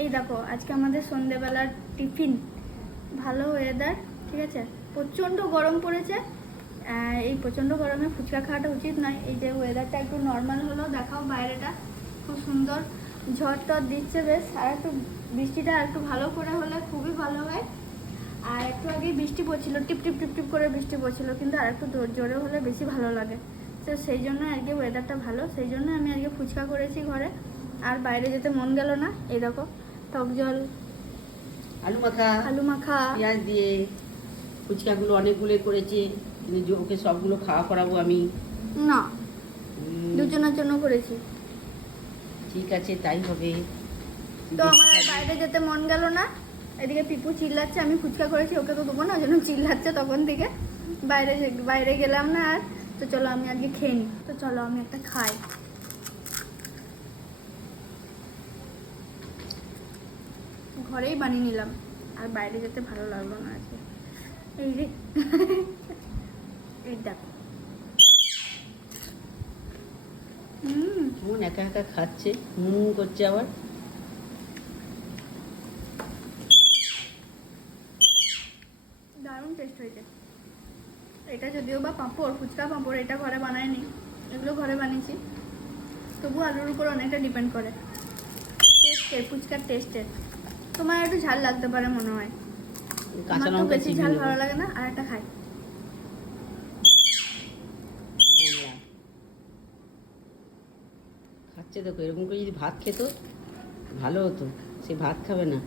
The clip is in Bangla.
এই দেখো আজকে আমাদের সন্ধ্যেবেলার টিফিন। ভালো ওয়েদার, ঠিক আছে, প্রচণ্ড গরম পড়েছে। এই প্রচণ্ড গরমে ফুচকা খাওয়াটা উচিত নয়। এই যে ওয়েদারটা একটু নর্মাল হলো, দেখাও বাইরেটা খুব সুন্দর, ঝড় টর দিচ্ছে বেশ। আর একটু বৃষ্টিটা একটু ভালো করে হলে খুবই ভালো হয়। আর একটু আগে বৃষ্টি পড়ছিল, টিপ টিপ টিপ টিপ করে বৃষ্টি পড়ছিল, কিন্তু আর একটু জোরে হলে বেশি ভালো লাগে। তো সেই জন্য আজকে ওয়েদারটা ভালো, সেই জন্য আমি আজকে ফুচকা করেছি ঘরে। আর বাইরে যেতে মন গেল না। এই দেখো টক জল, আলু মাখা পেঁয়াজ দিয়ে ফুচকাগুলো অনেকগুলো করেছি, কিন্তু ওকে সবগুলো খাওয়া করাবো আমি না, দুজনের জন্য করেছি। ঠিক আছে, তাই হবে। তো আমার আর বাইরে যেতে মন গেল না। এদিকে পিপু চিল্লাচ্ছে, আমি ফুচকা করেছি ওকে তো দেবো না, ওই জন্য চিল্লাচ্ছে তখন থেকে। বাইরে গেলাম না আর। তো চলো আমি আজকে খেয়ে নিই। তো চলো আমি একটা খাই। ঘরেই বানিয়ে নিলাম, আর বাইরে যেতে ভালো লাগলো না আজকে। এই রে এই দেখো, মন একা একা খাচ্ছে, নুন করছে আবার। দারুণ টেস্ট হয়েছে। এটা যদিও বা পাঁপড়, ফুচকা পাঁপড়, এটা ঘরে বানায়নি, এগুলো ঘরে বানিয়েছি। তবু আলুর উপর অনেকটা ডিপেন্ড করে টেস্টের, ফুচকার টেস্টের। তোমার একটু ঝাল লাগতে পারে মনে হয়, কাঁচা আমার তো লঙ্কা বেশি চিবিয়ে ঝাল নেবো। ভালো লাগে না। আর একটা খাই। খাচ্ছে দেখো, এরকম করে যদি ভাত খেত ভালো হতো। সে ভাত খাবে না।